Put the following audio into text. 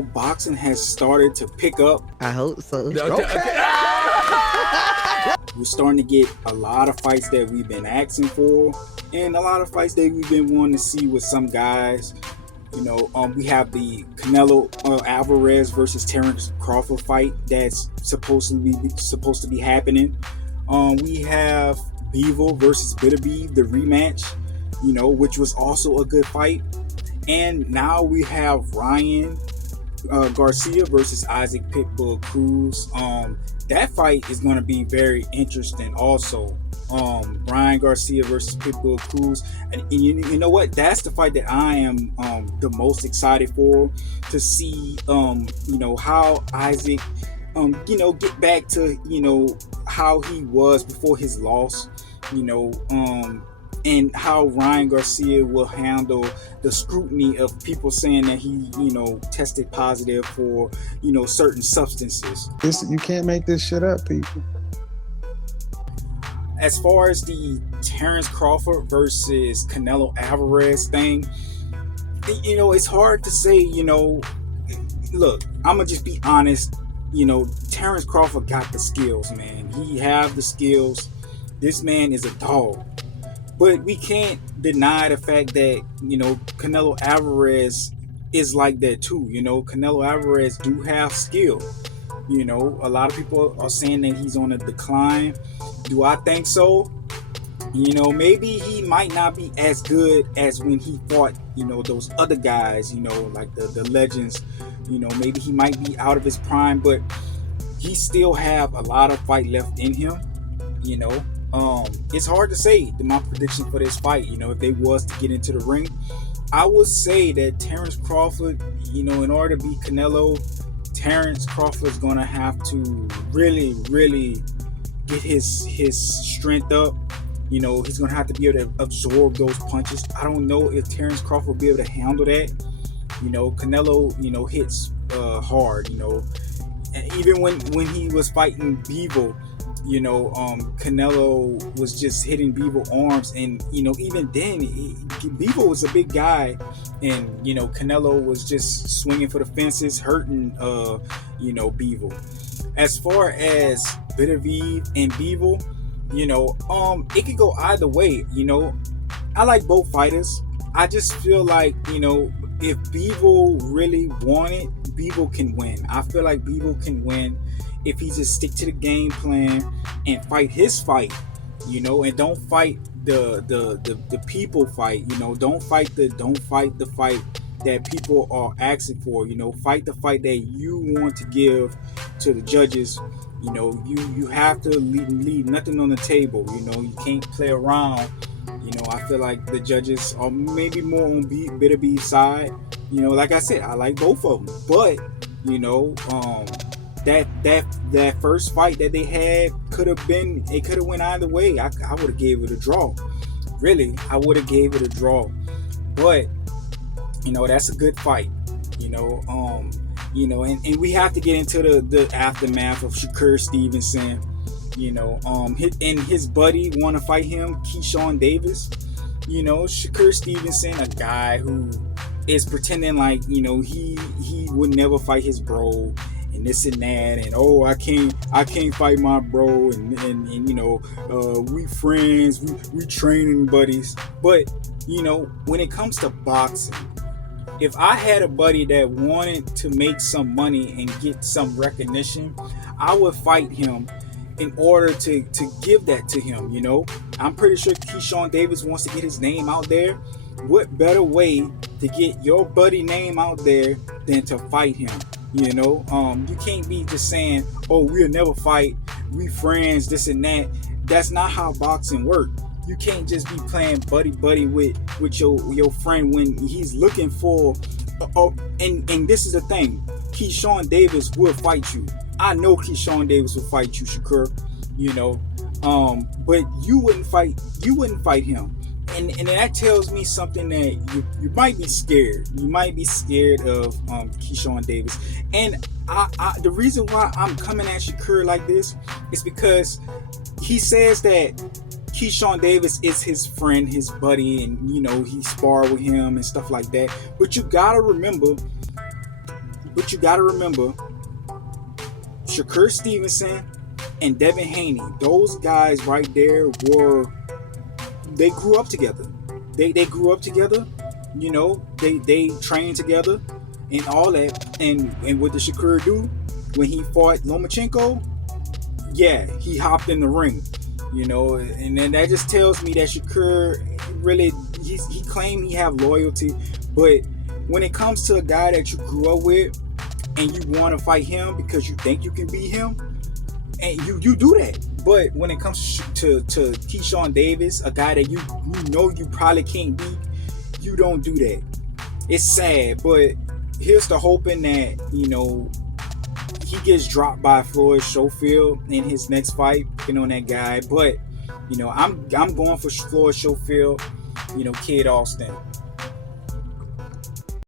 boxing has started to pick up. I hope so. We're starting to get a lot of fights that we've been asking for, and a lot of fights that we've been wanting to see with some guys. We have the Canelo Alvarez versus Terence Crawford fight that's supposed to be happening. We have Bivol versus beterbiev, the rematch, which was also a good fight. And now we have Ryan Garcia versus Isaac Pitbull Cruz. That fight is going to be very interesting also. Ryan Garcia versus Pitbull Cruz, and you know what? That's the fight that I am the most excited for, to see how Isaac get back to how he was before his loss, and how Ryan Garcia will handle the scrutiny of people saying that he tested positive for certain substances. You can't make this shit up, people. As far as the Terence Crawford versus Canelo Alvarez thing, it's hard to say. Look, I'm gonna just be honest. Terence Crawford got the skills, man. He have the skills. This man is a dog. But we can't deny the fact that Canelo Alvarez is like that too. Canelo Alvarez do have skill. A lot of people are saying that he's on a decline. Do I think so? Maybe he might not be as good as when he fought, those other guys, like the legends. Maybe he might be out of his prime, but he still have a lot of fight left in him. It's hard to say my prediction for this fight. If they was to get into the ring, I would say that Terence Crawford, in order to beat Canelo, Terence Crawford is going to have to really, really get his strength up. He's going to have to be able to absorb those punches. I don't know if Terence Crawford will be able to handle that. Canelo, hits hard. And even when he was fighting Bivol, Canelo was just hitting Bivol arms, and even then, Bivol was a big guy, and Canelo was just swinging for the fences, hurting Bivol. As far as beterbiev and Bivol, it could go either way. I like both fighters. I just feel like if Bivol really wanted, Bivol can win. I feel like Bivol can win if he just stick to the game plan and fight his fight, and don't fight the people fight. Don't fight the fight that people are asking for. Fight the fight that you want to give to the judges. You have to leave nothing on the table. You can't play around. I feel like the judges are maybe more on beterbiev side. Like I said, I like both of them, but that first fight that they had could have went either way. I would have gave it a draw. Really, I would have gave it a draw. But that's a good fight. And we have to get into the aftermath of Shakur Stevenson. And his buddy want to fight him, Keyshawn Davis. Shakur Stevenson, a guy who is pretending like he would never fight his bro, and this and that, and I can't fight my bro, and we friends, we training buddies. But when it comes to boxing, if I had a buddy that wanted to make some money and get some recognition, I would fight him in order to give that to him. I'm pretty sure Keyshawn Davis wants to get his name out there. What better way to get your buddy name out there than to fight him? You can't be just saying, oh, we'll never fight, we friends, this and that. That's not how boxing works. You can't just be playing buddy with your friend when he's looking for and this is the thing, Keyshawn Davis will fight you. I know Keyshawn Davis will fight you, Shakur, but you wouldn't fight him. And that tells me something, that you might be scared. You might be scared of Keyshawn Davis. And I the reason why I'm coming at Shakur like this is because he says that Keyshawn Davis is his friend, his buddy, and he sparred with him and stuff like that. But you gotta remember, But you got to remember, Shakur Stevenson and Devin Haney, those guys right there they grew up together. They grew up together. You know, they trained together and all that. And what did Shakur do when he fought Lomachenko? Yeah, he hopped in the ring. You know, and then that just tells me that Shakur really he claimed he have loyalty, but when it comes to a guy that you grew up with and you want to fight him because you think you can beat him, and you do that. But when it comes to Keyshawn Davis, a guy that you know you probably can't beat, you don't do that. It's sad, but here's the hoping that, you know, he gets dropped by Floyd Schofield in his next fight, picking on that guy. But, you know, I'm going for Floyd Schofield, you know, Kid Austin.